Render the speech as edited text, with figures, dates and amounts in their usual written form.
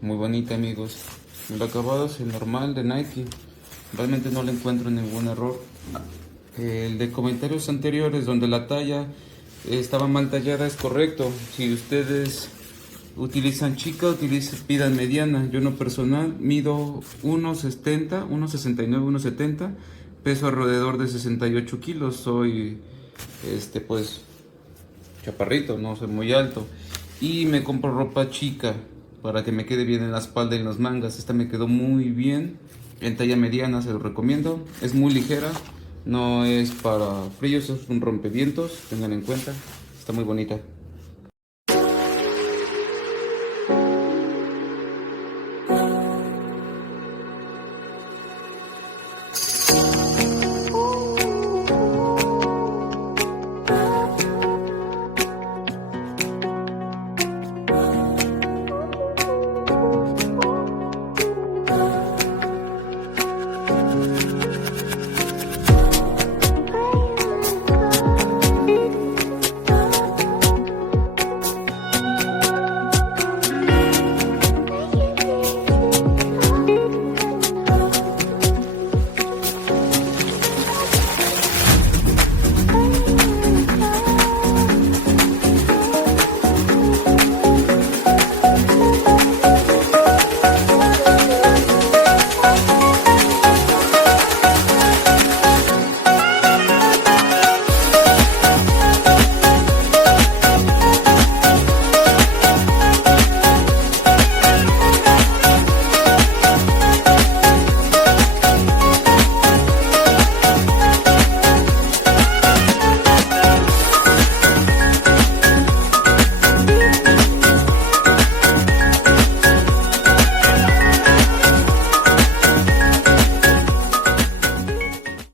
Muy bonita, amigos. El acabado es el normal de Nike. Realmente no le encuentro ningún error. El de comentarios anteriores donde la talla estaba mal tallada es correcto. Si ustedes utilizan chica, pidan mediana. Yo en lo personal mido 1,70, 1,69, 1,70. Peso alrededor de 68 kilos. Soy, pues, chaparrito, no soy muy alto. Y me compro ropa chica para que me quede bien en la espalda y en las mangas. Esta me quedó muy bien en talla mediana, se lo recomiendo. Es muy ligera, no es para fríos, es un rompevientos, tengan en cuenta. Está muy bonita.